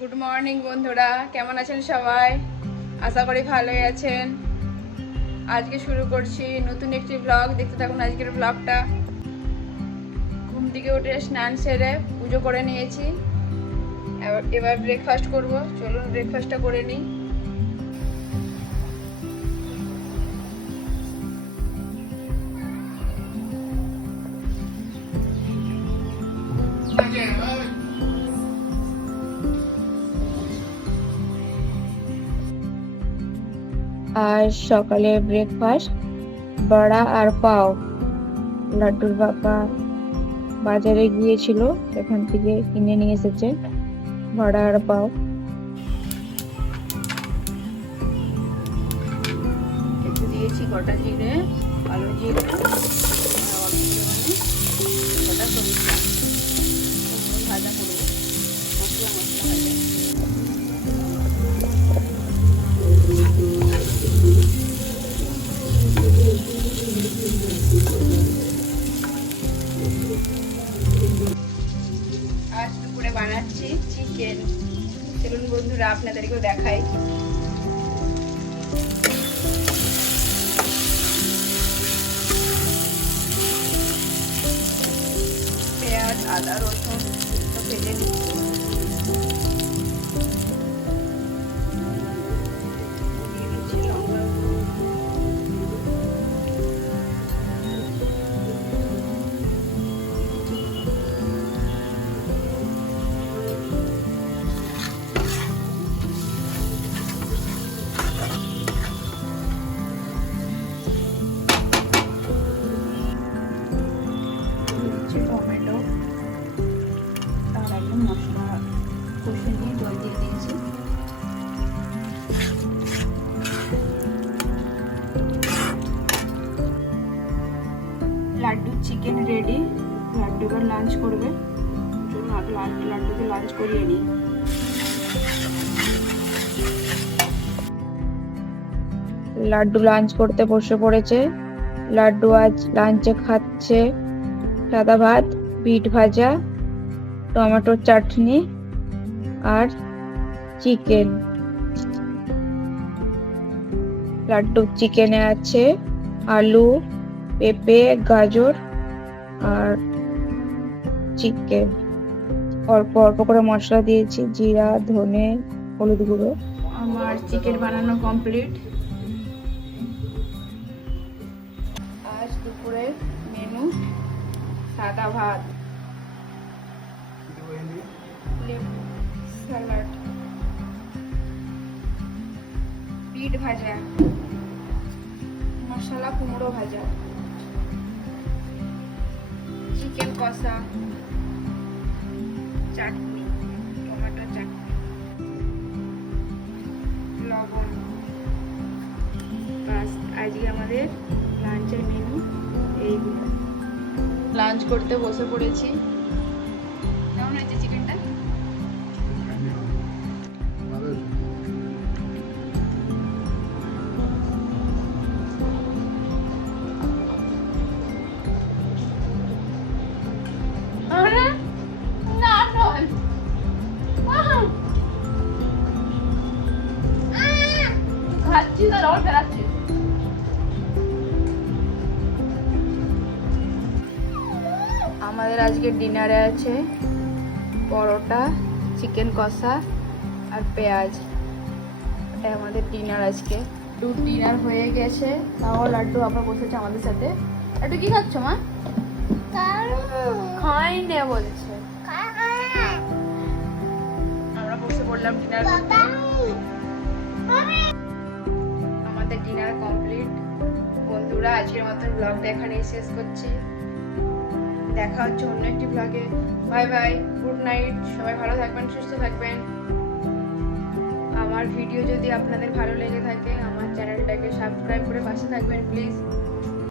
Good morning বন্ধুরা, কেমন আছেন সবাই? আশা করি ভালোই আছেন। আজকে শুরু করছি নতুন একটি ব্লগ। দেখতে থাকুন আজকের ব্লগটা। ঘুম থেকে উঠে স্নান সেরে পুজো করে নিয়েছি। এবার ব্রেকফাস্ট করব। চলুন ব্রেকফাস্টটা করে নিই। আর সকালে ব্রেকফাস্ট বড়া আর পাও। লাড্ডুর বাবা বাজারে গিয়েছিল, সেখান থেকে কিনে নিয়ে এসেছে বড়া আর পাও। একটু দিয়েছি গোটা জিরে, কালো জিরে, গোটা সরিষা, ভাজা করবো। মশলা ভাজা। আজ দুপুরে বানাচ্ছি চিকেন। চলুন বন্ধুরা আপনাদেরকেও দেখাই। পেঁয়াজ, আদা, রসুন ভেজে নিচ্ছি। দিয়ে দিচ্ছি লঙ্কা। টমেটো, আর একদম মশলা কষে নিয়ে জল দিয়ে দিয়েছি। Laddu chicken ready. লাড্ডু এবার লাঞ্চ করবে। চলুন আগে লাড্ডুকে লাঞ্চ করিয়ে নিই। লাড্ডু লাঞ্চ করতে বসে পড়েছে। লাড্ডু আজ লাঞ্চে খাচ্ছে সাদা ভাত, বিট ভাজা, টমেটোর চাটনি আর চিকেন। লাড্ডু চিকেনে আছে আলু, পেঁপে, গাজর আর চিকেন। অল্প অল্প করে মশলা দিয়েছি, জিরা, ধনে, হলুদ গুঁড়ো। আমার চিকেন বানানো কমপ্লিট। আজ দুপুরের মেনু সাদা ভাত, লেবু, স্যালাড, বিট ভাজা, মশলা কুমড়ো ভাজা, চিকেন কষা, চাটনি, টমেটো চাটনি, লবণ। বাস, আজকে আমাদের লাঞ্চের মেনু এইগুলো। লাঞ্চ করতে বসে পড়েছি। কেমন হয়েছে চিকেনটা? আমাদের আজকে ডিনারে আছে পরোটা, চিকেন কষা আর পেঁয়াজ। এটা আমাদের ডিনার আজকে। ডিনার হয়ে গেছে, তাও লাড্ডু আবার বসেছে আমাদের সাথে। লাড্ডু কি খাচ্ছ মা? খাই নে বলছে। আমরা বসে পড়লাম ডিনার করতে। আমাদের ডিনার কমপ্লিট। বন্ধুরা, আজকের মতন ব্লগটা এখানেই শেষ করছি। দেখা হচ্ছে অন্য একটি ব্লগে। Bye bye, good night. সবাই ভালো থাকবেন, সুস্থ থাকবেন। আমার ভিডিও যদি আপনাদের ভালো লেগে থাকে, আমার চ্যানেলটাকে সাবস্ক্রাইব করে পাশে থাকবেন প্লিজ।